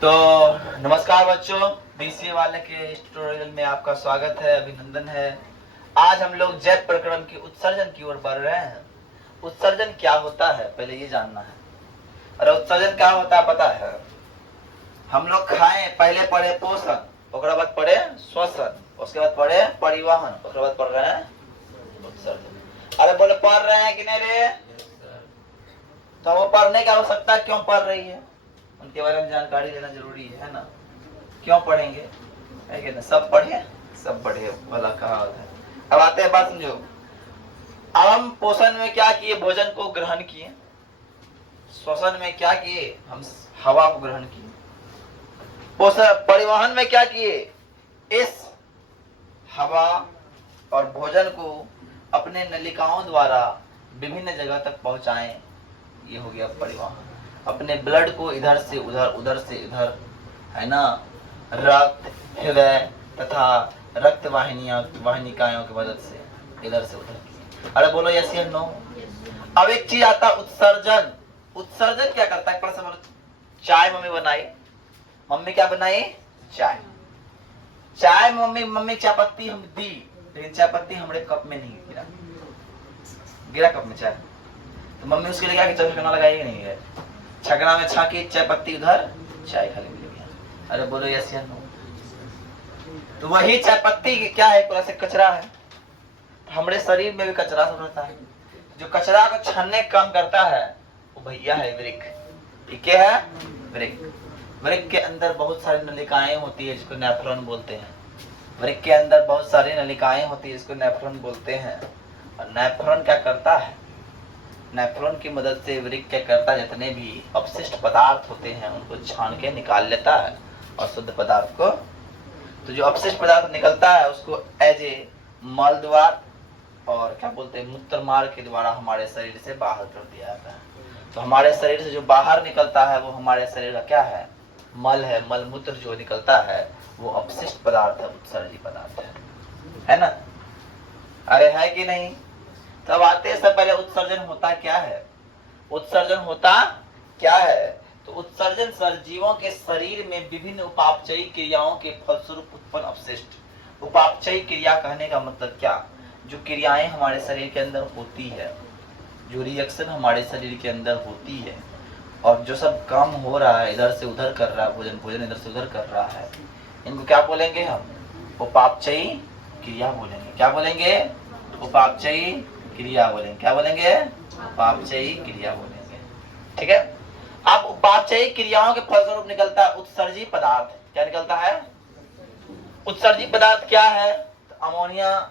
तो नमस्कार बच्चों, बीसीए वाले के इस ट्यूटोरियल में आपका स्वागत है, अभिनंदन है। आज हम लोग जैव प्रकरण की उत्सर्जन की ओर बढ़ रहे हैं। उत्सर्जन क्या होता है पहले ये जानना है। अरे उत्सर्जन क्या होता है पता है? हम लोग खाए, पहले पढ़े पोषण, उसके बाद पढ़े श्वसन, उसके बाद पढ़े परिवहन, उसके बाद पढ़ रहे हैं उत्सर्जन। अरे बोले पढ़ रहे हैं कि नहीं रे? तो वो पढ़ने की आवश्यकता क्यों पढ़ रही है, उनके बारे में जानकारी लेना जरूरी है ना। क्यों पढ़ेंगे, है कि ना? सब पढ़े, सब पढ़े भला कहा होता है। अब आते हैं बात समझो। अब हम पोषण में क्या किए? भोजन को ग्रहण किए। श्वसन में क्या किए? हम हवा को ग्रहण किए। पोषण परिवहन में क्या किए? इस हवा और भोजन को अपने नलिकाओं द्वारा विभिन्न जगह तक पहुंचाएं, ये हो गया परिवहन। अपने ब्लड को इधर से उधर, उधर से इधर, है ना, रक्त, हृदय तथा रक्त वाहिनिकाओं की मदद से इधर से उधर। अरे बोलो यस या नो। अब एक चीज आता है उत्सर्जन। उत्सर्जन क्या करता है? समझ। चाय मम्मी बनाई, मम्मी क्या बनाई? चाय। चाय मम्मी चाय पत्ती हम दी, लेकिन चाय पत्ती हमारे कप में नहीं गिरा, गिरा कप में चाय, तो मम्मी उसके लिए क्या छकना लगाई नहीं है, छकना में छाकी चाय पत्ती उधर, चाय खाली मिल गया। अरे बोलो यस या नो। तो वही चाय पत्ती क्या है? पूरा से कचरा है। हमारे शरीर में भी कचरा सब रहता है। जो कचरा को छानने का काम करता है वो भैया है वृक्क। ये क्या है? वृक्क। वृक्क के अंदर बहुत सारी नलिकाएं होती है जिसको नेफ्रॉन बोलते हैं। वृक्क के अंदर बहुत सारी नलिकाएं होती है जिसको नेफ्रॉन बोलते हैं। और नेफ्रॉन क्या करता है? नेफ्रॉन की मदद से वृक्क क्या करता है? जितने भी अपशिष्ट पदार्थ होते हैं उनको छान के निकाल लेता है और शुद्ध पदार्थ को, तो जो अपशिष्ट पदार्थ निकलता है उसको एज ए मल द्वार और क्या बोलते हैं मूत्र मार्ग के द्वारा हमारे शरीर से बाहर कर दिया जाता है। तो हमारे शरीर से जो बाहर निकलता है वो हमारे शरीर का क्या है? मल है। मल मूत्र जो निकलता है वो अपशिष्ट पदार्थ है, उत्सर्जी पदार्थ है ना? अरे है कि नहीं? तब आते से पहले उत्सर्जन होता क्या है? उत्सर्जन होता क्या है? तो उत्सर्जन सजीवों के शरीर में विभिन्न उपापचयी क्रियाओं के फलस्वरूप उत्पन्न अपशिष्ट। उपापचयी क्रिया कहने का मतलब क्या? जो क्रियाएं हमारे शरीर के अंदर होती है, जो रिएक्शन हमारे शरीर के अंदर होती है और जो सब काम हो रहा है, इधर से उधर कर रहा है, भोजन इधर से उधर कर रहा है, इनको क्या बोलेंगे हम? उपापचयी क्रिया बोलेंगे। क्या बोलेंगे? उपापचयी क्रिया बोलेंगे। क्या बोलेंगे? उपापचयी क्रिया बोलेंगे। ठीक है। अब उपापचयी क्रियाओं के फलस्वरूप निकलता है उत्सर्जी पदार्थ। क्या निकलता है? उत्सर्जी पदार्थ क्या है? तो अमोनिया,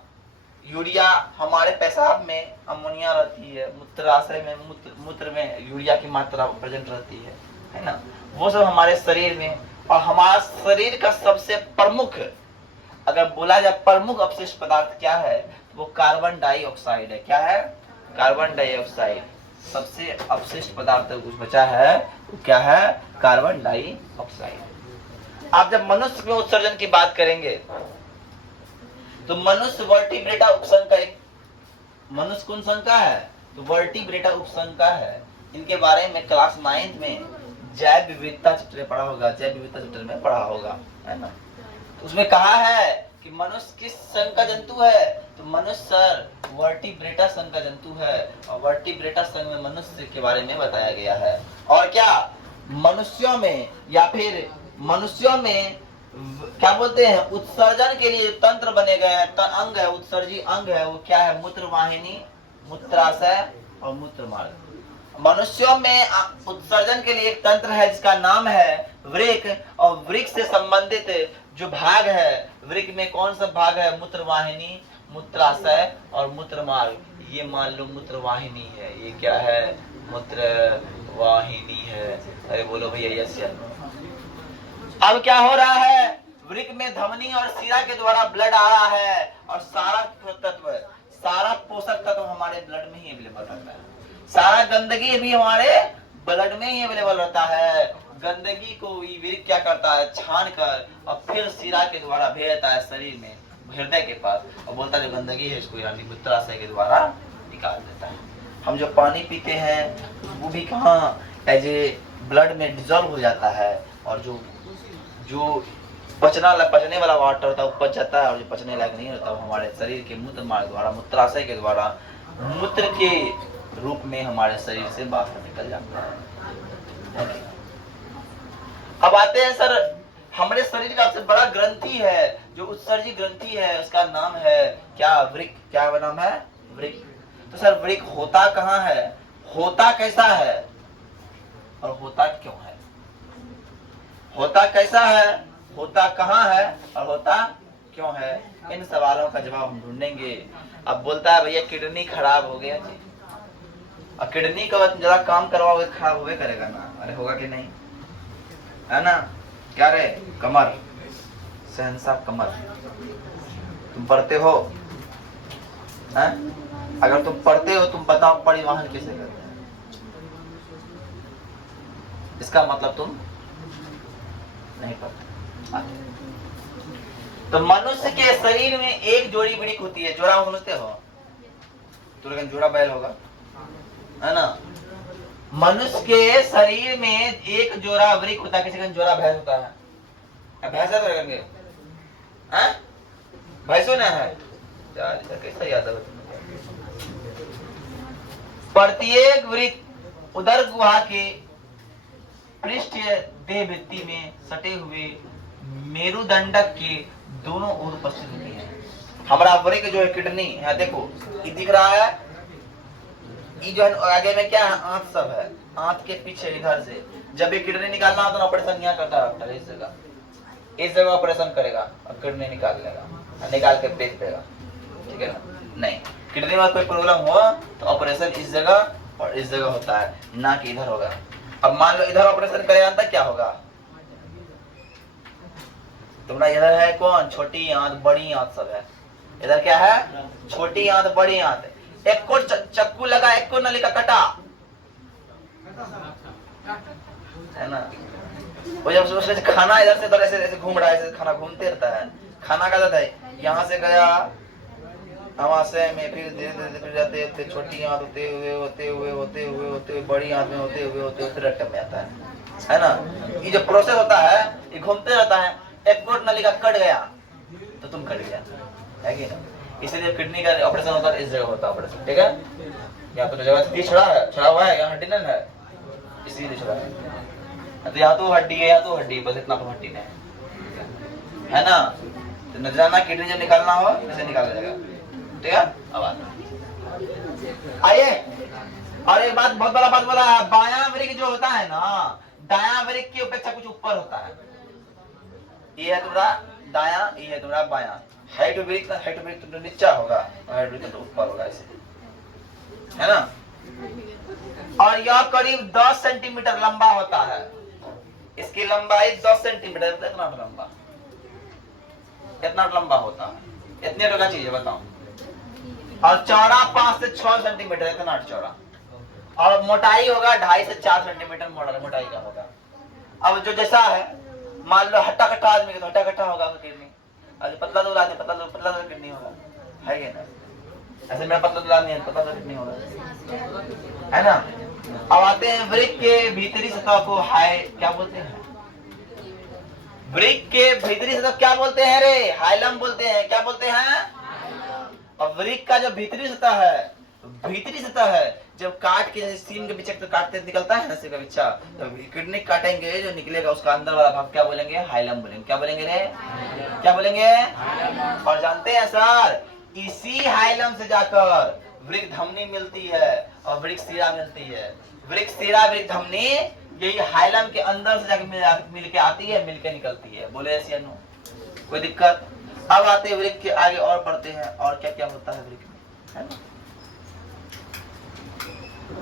यूरिया। हमारे पेशाब में अमोनिया रहती है, मूत्राशय में मूत्र में यूरिया की मात्रा प्रेजेंट रहती है ना? वो सब हमारे शरीर में। और हमारा शरीर का सबसे प्रमुख, अगर बोला जाए प्रमुख अपशिष्ट पदार्थ क्या है, वो कार्बन डाइऑक्साइड है। क्या है? कार्बन डाइऑक्साइड सबसे अपशिष्ट पदार्थ कुछ बचा है, वो क्या है? Carbon dioxide. आप जब मनुष्य में उत्सर्जन की बात करेंगे तो मनुष्य वर्टिब्रेटा उपसंघ का एक, मनुष्य कौन संघ का है? तो वर्टिब्रेटा उपसंघ का है। इनके बारे में क्लास 9th में जैव विविधता चैप्टर पढ़ा होगा, जैव विविधता चैप्टर में पढ़ा होगा, है ना? उसमें कहा है कि मनुष्य किस संघ का जंतु है? तो मनुष्य सर वर्टिब्रेटा संघ का जंतु है। और वर्टिब्रेटा संघ में मनुष्य के बारे में बताया गया है। और क्या मनुष्यों में या फिर मनुष्यों में क्या बोलते हैं, उत्सर्जन के लिए तंत्र बने गए हैं, अंग है, उत्सर्जी अंग है, वो क्या है? मूत्रवाहिनी, मूत्राशय और मूत्र मार्ग। मनुष्यों में उत्सर्जन के लिए एक तंत्र है जिसका नाम है वृक्क। और वृक्क से संबंधित जो भाग है, वृक्क में कौन सा भाग है? मूत्रवाहिनी, मूत्राशय और मूत्र मार्ग। ये मान लो मूत्रवाहिनी है, ये क्या है? मूत्रवाहिनी है। अरे बोलो भैया यस या नो। अब क्या हो रहा है? वृक्क में धमनी और शिरा के द्वारा ब्लड आ रहा है और सारा तत्व, सारा पोषक तत्व हमारे ब्लड में ही अवेलेबल रहता है। सारा गंदगी भी हमारे ब्लड में ही अवेलेबल रहता है। गंदगी को वृक्क क्या करता है? छान कर और फिर शिरा के द्वारा भेजता है शरीर में, हृदय के पास, और बोलता है जो गंदगी है इसको यानी मूत्राशय के द्वारा निकाल देता है। हम जो पानी पीते हैं वो भी कहाँ एज ए ब्लड में डिजोल्व हो जाता है, और जो जो पचने वाला वाटर होता है वो पच जाता है, और जो पचने लायक नहीं होता वो हमारे शरीर के मूत्र मार्ग द्वारा, मूत्राशय के द्वारा, मूत्र के रूप में हमारे शरीर से बाहर निकल जाता है। अब आते हैं सर, हमारे शरीर का सबसे बड़ा ग्रंथि है जो उत्सर्जी ग्रंथि है, उसका नाम है क्या? वृक्क। क्या नाम है? वृक्क। तो सर वृक्क होता कहाँ है, होता कैसा है, और होता क्यों है? होता कैसा है, होता कहाँ है, और होता क्यों है? इन सवालों का जवाब हम ढूंढेंगे। अब बोलता है भैया किडनी खराब हो गया जी, और किडनी का ज्यादा काम करवाओगे खराब होवे करेगा ना। अरे होगा कि नहीं, है ना? क्या रे कमर, शहंशाह कमर, तुम पढ़ते हो? हैं? अगर तुम पढ़ते हो तुम बताओ परिवहन कैसे करते हैं? इसका मतलब तुम नहीं पढ़ते। तो मनुष्य के शरीर में एक जोड़ी वृक्क होती है। जोड़ा समझते हो? तो लेकिन जोड़ा बैल होगा, है ना? मनुष्य के शरीर में एक जोड़ा वृक्क होता है, किसी का जोड़ा भैंस होता है। भैंस है तो करेंगे, भैंसो ना है कैसा याद है? प्रत्येक वृक्क उदर गुहा के पृष्ठ देह भित्ति में सटे हुए मेरुदंडक के दोनों ओर उपस्थित होती है। हमारा वृक्क जो है किडनी है, देखो ये दिख रहा है, ये जो है आगे में क्या है, आंत सब है, आंत के पीछे इधर से जब ये किडनी निकालना होता है ऑपरेशन यहाँ करता है डॉक्टर, इस जगह ऑपरेशन करेगा और किडनी निकाल लेगा, निकाल के बेच देगा, ठीक है ना? नहीं, किडनी में कोई प्रॉब्लम हो तो ऑपरेशन इस जगह और इस जगह होता है, ना कि इधर होगा। अब मान लो इधर ऑपरेशन करेगा तो क्या होगा? तुम्हारा इधर है कौन? छोटी आंत, बड़ी आंत सब है। इधर क्या है? छोटी आंत, बड़ी आंत। एक को चक्कू लगा, एक को नली का कटा, है ना? वो जब उसने खाना इधर से उधर ऐसे घूम रहा है, ऐसे खाना घूमते रहता है, खाना का जाता है, यहाँ से गया अमाशय में, फिर धीरे धीरे फिर जाते होते छोटी आंत होते हुए बड़ी आंत में होते हुए रट्टम में आता है ना? ये जो प्रोसेस होता है ये घूमते रहता है। एक कोट नली का कट गया तो तुम कट गया, है कि ना? इसीलिए किडनी का ऑपरेशन होता है इस जगह होता है ऑपरेशन, ठीक है? यहाँ तो जगह छड़ा हुआ है, यहाँ हड्डी नहीं है, इसीलिए छड़ा है। तो यहाँ तो हड्डी है, यहाँ तो हड्डी, बस इतना तो हड्डी नहीं है ना? तो न जाना किडनी जब निकालना हो कैसे निकाला जाएगा, ठीक है? अब आइए, और एक बात, बहुत बड़ा बात बोला है, बायां वृक्क जो होता है ना, दायां वृक्क की अपेक्षा कुछ ऊपर होता है। ये है तुम्हारा दायां, ये है तुम्हारा बायां। हाइट वृक्क तो नीचा होगा, हाइट वृक्क तो ऊपर होगा, ऐसे, है ना? और यह करीब 10 सेंटीमीटर लंबा होता है। इसकी लंबाई 10 सेंटीमीटर, इतना लंबा, इतना लंबा होता है। इतने का चीज है, बताओ। और चौड़ा 5 से 6 सेंटीमीटर, इतना चौड़ा। और मोटाई होगा 2.5 से 4 सेंटीमीटर मोटाई का होगा। अब जो जैसा है, मान लो हट्टा कट्टा आदमी के तो हट्टा कट्टा होगा किडनी, और पतला दूर आदमी पतला किडनी होगा, है कि ना? ऐसे मेरा पतला दूर आदमी है, पतला किडनी होगा, है ना? अब आते हैं वृक्क के भीतरी सतह को क्या बोलते हैं? वृक्क के भीतरी सतह क्या बोलते हैं रे? हाइलम बोलते हैं। क्या बोलते हैं? और वृक्क का जो भीतरी सतह है, भीतरी सतह है, जब काट के सीन के पीछे तो काटते निकलता है ना से बच्चा, तो किडनी काटेंगे जो निकलेगा उसका अंदर वाला भाग क्या बोलेंगे? हाइलम बोलेंगे। क्या बोलेंगे रे? क्या बोलेंगे? और जानते हैं सर, इसी हाइलम से जाकर वृक्क धमनी मिलती है और वृक्क शिरा मिलती है। वृक्क शिरा, वृक्क धमनी, यही हाइलम के अंदर से जाकर मिल के आती है, मिल के निकलती है। बोले ऐसी अनु कोई दिक्कत? अब आते हैं वृक्क के आगे और पढ़ते हैं और क्या क्या होता है वृक्क में, है ना?